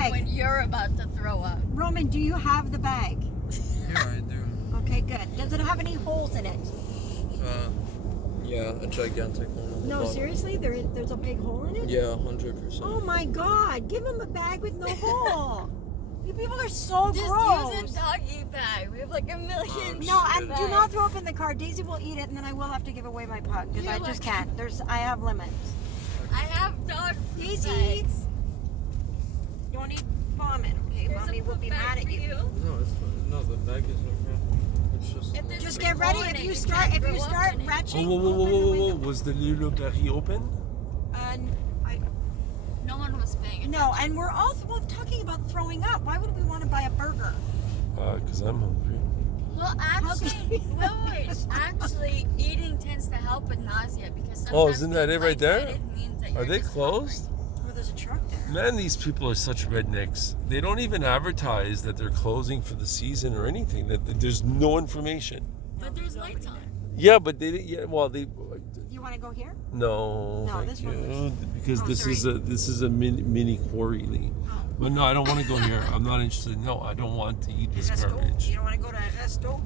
bag. when you're about to throw up. Roman, do you have the bag? Yeah, I do. Okay, good. Does it have any holes in it? Yeah, a gigantic one. On the No, bottom. seriously? There's a big hole in it? Yeah, 100%. Oh my God! Give him a bag with no hole. You people are so Just gross. use a doggy bag. We have like a million. No, and Bags. do not throw up in the car. Daisy will eat it, and then I will have to give away my puck because You're I just lucky. can't. I have limits. I have dog Daisy. bags. Don't eat vomit, okay? Here's Mommy a will poop be bag mad at for you. No, it's fine. No, the bag is okay. It's just. If there's Just a get ready. hole in If it, you you start, can't if you throw up start in it. retching, Whoa, whoa, whoa, open whoa, the whoa, whoa! window. Was the Lilo Berry open? No one was paying attention. No, and we're also talking about throwing up. Why would we want to buy a burger? Because I'm hungry. Well, actually, wait. Actually, eating tends to help with nausea because sometimes Oh, isn't that being it right there? lightheaded means that Are you're they just closed? Oh, there's a truck there. Man, these people are such rednecks. They don't even advertise that they're closing for the season or anything. That there's no information. hungry. But there's lights on. Yeah, but they You want to go here? no, No, thank this you. one Because Oh, this sorry. is a mini quarry. Lee. Oh. But no, I don't want to go here. I'm not interested. No, I don't want to eat this Resto. garbage. You don't want to go to a resto?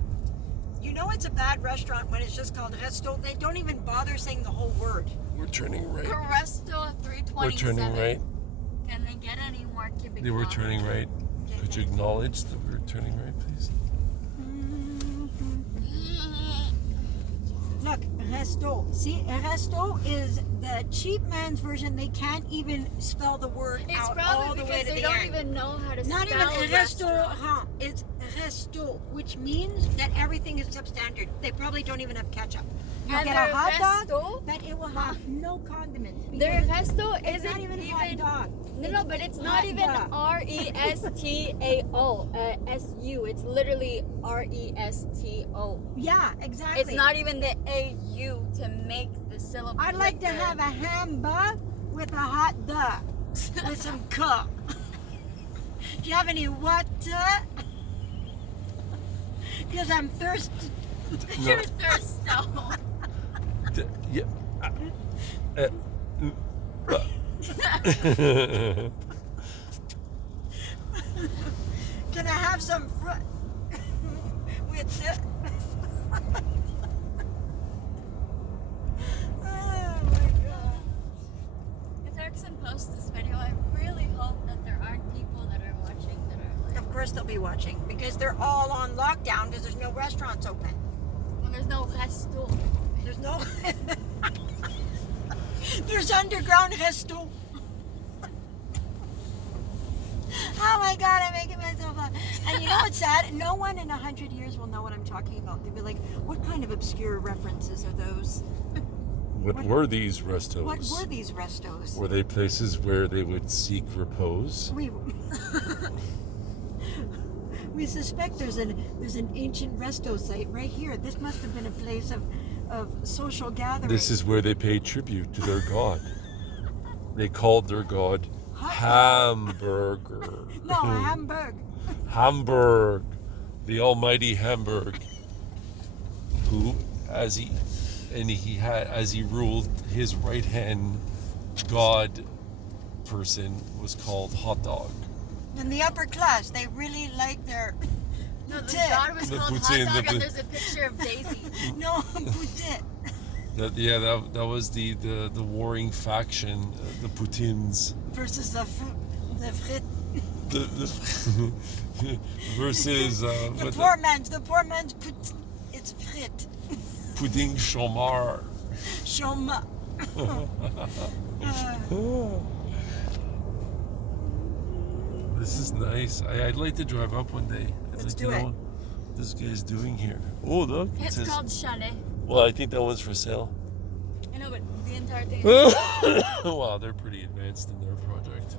You know it's a bad restaurant when it's just called resto. They don't even bother saying the whole word. We're turning right. Presto 327. We're turning right. Can they get any more cubic They were kilometers? turning right. Could you acknowledge that we're turning right, please? Look, resto. See, a resto is the cheap man's version. They can't even spell the word It's out probably all the way because to they the don't end. even know how to Not even spell a restaurant. restaurant. It's resto, which means that everything is substandard. They probably don't even have ketchup. You And get their a hot dog, resto- but it will have no condiments. Their because resto it's isn't not even hot even. dog. No, but it's not hot even dog. RESTAO, SU. It's literally RESTO. Yeah, exactly. It's not even the AU to make the syllable. I'd like to have a hamburger with a hot dog with some coke. Do you have any water? Because I'm thirsty. You're thirsto. Yeah. Can I have some fruit with the... Oh my God. If Erickson posts this video, I really hope that there aren't people that are watching that are like, Of course they'll be watching because they're all on lockdown because there's no restaurants open. when there's no resto. There's no... There's underground resto. Oh my God, I'm making myself laugh. And you know what's sad? No one in 100 years will know what I'm talking about. They'll be like, what kind of obscure references are those? What were these restos? What were these restos? Were they places where they would seek repose? We suspect there's an ancient resto site right here. This must have been a place of social gathering. This is where they paid tribute to their god. They called their god Hot Hamburger. No, a Hamburg. Hamburg, the almighty Hamburg, who, as he ruled, his right hand god person was called Hot Dog. In the upper class, they really like their No, the poutine. god was The called poutine, hot dog, the and there's a picture of Daisy. No, poutine. That was the warring faction, the Putins, Versus the frit. versus The poor man's it's frit. Pudding Chomar. Shoma. This is nice. I'd like to drive up one day. I'd Let's like do to it. know what this guy's doing here. Oh, look. It It's says, called Chalet. well, I think that one's for sale. I know, but the entire thing. Wow, they're pretty advanced in their project.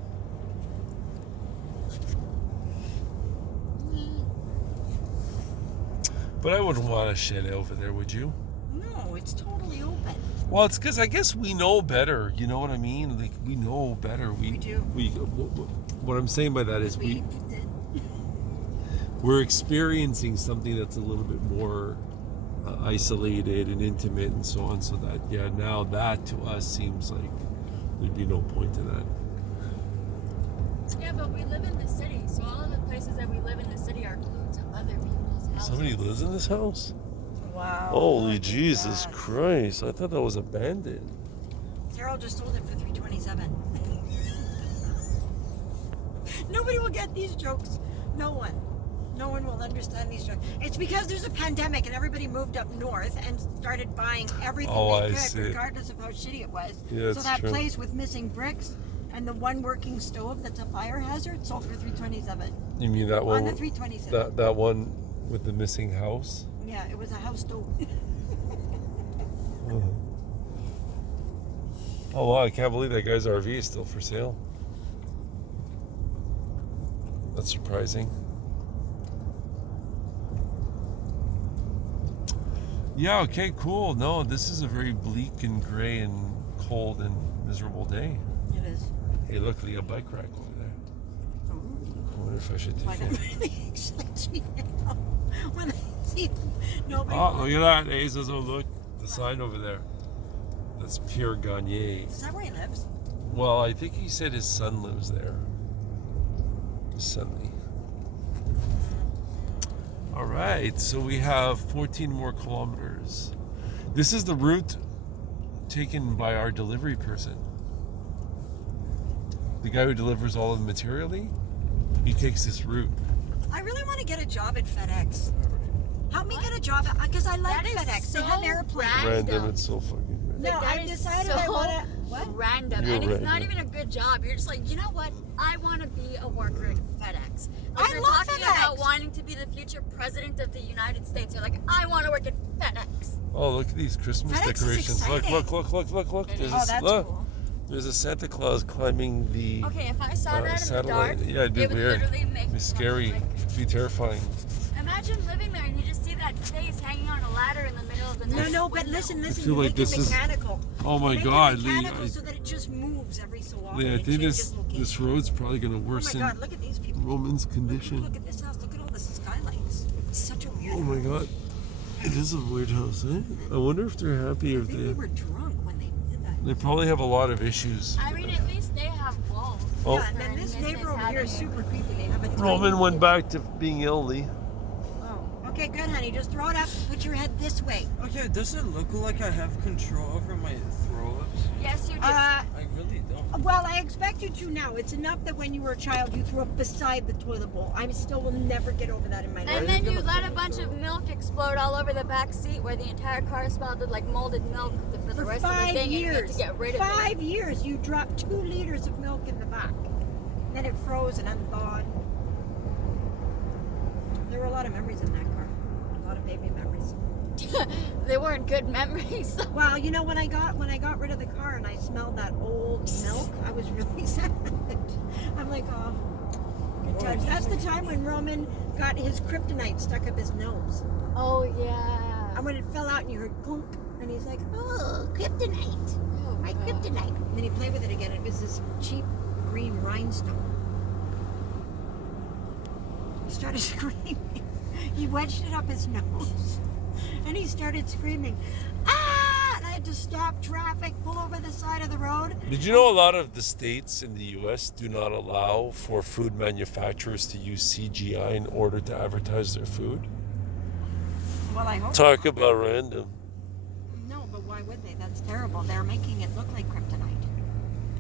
But I wouldn't want a shed over there, would you? No, it's totally open. Well, it's because I guess we know better. You know what I mean? Like, we know better. We do. What I'm saying by that is We eat poutine. we're experiencing something that's a little bit more isolated and intimate and so on. So that, yeah, now that to us seems like there'd be no point in that. Yeah, but we live in the city, so all of the places that we live in the city are glued to other people's houses. Somebody lives in this house? Wow. Holy look at Jesus that. Christ. I thought that was abandoned. Carol just sold it for $327. Nobody will get these jokes. No one. No one will understand these jokes. It's because there's a pandemic and everybody moved up north and started buying everything Oh, they I could, see. regardless of how shitty it was. Yeah, so it's that true. place with missing bricks and the one working stove that's a fire hazard sold for $327. You mean that On one? the $327. That one with the missing house? Yeah, it was a house stove. Oh wow, I can't believe that guy's RV is still for sale. That's surprising. Yeah, okay, cool. No, this is a very bleak and gray and cold and miserable day. It is. Hey, look, we got a bike rack over there. I wonder if I should Why take that it. really excites me now. When I see nobody. Oh, look at that. Hey, says, oh, look, the sign over there. That's Pierre Gagné. Is that where he lives? Well, I think he said his son lives there. His son. All right, so we have 14 more kilometers. This is the route taken by our delivery person. The guy who delivers all of the material, he takes this route. I really want to get a job at FedEx. Help me get a job because I like That is FedEx. They so have airplanes. Random, it's so fucking random. No, That I is decided so I want to. What? Random. You're And it's not random. even a good job. You're just like, you know what? I want to be a worker at FedEx. Like I you're love talking FedEx. about wanting to be the future president of the United States. You're like, I want to work at FedEx. Oh, look at these Christmas FedEx is decorations. Look, exciting. look. There's Oh, a, that's look, cool. there's a Santa Claus climbing the Okay, if I saw that in the satellite. dark, Yeah, it'd be it would weird. literally make It'd be me scary. like, It'd be terrifying. imagine living there and you just see that face hanging on a ladder in the middle of the night. No, but listen. feel You like make this it is- mechanical. Oh my Make it God, Lee. mechanical so that it just moves every so often. Lee, I It think changes this location. road's probably going to Oh my worsen God! Look at these people. Roman's condition. Look at this house. Look at all the skylights. It's such a weird. Oh my God. It is a weird house, eh? I wonder if they're happy I if think they were drunk when they did that. They probably have a lot of issues. I mean, at least they have walls. Oh. Yeah, and then this neighbor over here is super creepy. They have a tiny- Roman went back to being ill, Lee. Oh, okay, good, honey. Just throw it up. Put your head this way. Okay, does it look like I have control over my throw-ups? Yes, you do. I really don't. Well, I expect you to now. It's enough that when you were a child, you threw up beside the toilet bowl. I still will never get over that in my life. And are then you you gonna let a fucking bunch throw of it? milk explode all over the back seat where the entire car smelled like molded milk for the For rest of the 5 thing and you had years. to get rid of it. 5 years, you dropped 2 liters of milk in the back. Then it froze and unthawed. There were a lot of memories in that car. A lot of baby memories. They weren't good memories. Well, you know, when I got rid of the car and I smelled that old milk, I was really sad. I'm like, oh, good times. That's the time when Roman got his kryptonite stuck up his nose. Oh, yeah. And when it fell out and you heard clunk, and he's like, oh, kryptonite. Oh, My God. kryptonite. And then he played with it again. It was this cheap green rhinestone. He started screaming. He wedged it up his nose. And he started screaming, ah! And I had to stop traffic, pull over the side of the road. Did you know a lot of the states in the U.S. do not allow for food manufacturers to use CGI in order to advertise their food? Well, I hope. Talk about random. No, but why would they? That's terrible. They're making it look like kryptonite.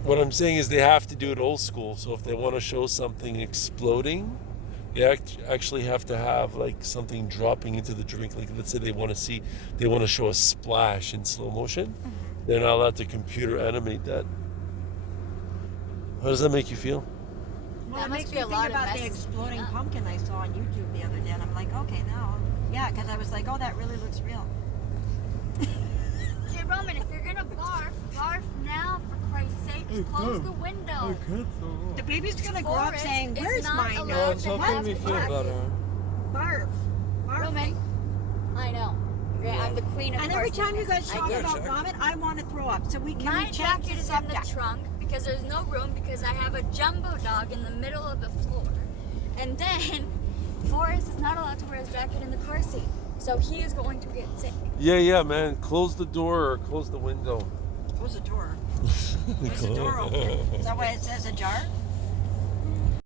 What I'm saying is they have to do it old school. So if they want to show something exploding, they actually have to have like something dropping into the drink. Like let's say they want to show a splash in slow motion. They're not allowed to computer animate that. How does that make you feel? Well, That it must makes be me a think lot of about the messes to exploding clean up. pumpkin I saw on YouTube the other day, and I'm like, okay, now, yeah, because I was like, oh, that really looks real. Hey, Roman, if you're gonna barf now, for Christ's sake, close the window. The baby's gonna grow up Forrest saying, is "Where's not my allowed No, nose?" it's to helping have me feel barf. better. Barf, barf. Roman, I know. Okay, I'm the queen of And every farts. time you guys I talk get it. about vomit, I want to throw up. So we can My change jacket the is in the subject. trunk because there's no room because I have a jumbo dog in the middle of the floor. And then Forrest is not allowed to wear his jacket in the car seat. So he is going to get sick. Yeah, man. Close the door or close the window. Close the door. Where's the door open? Is that why it says ajar?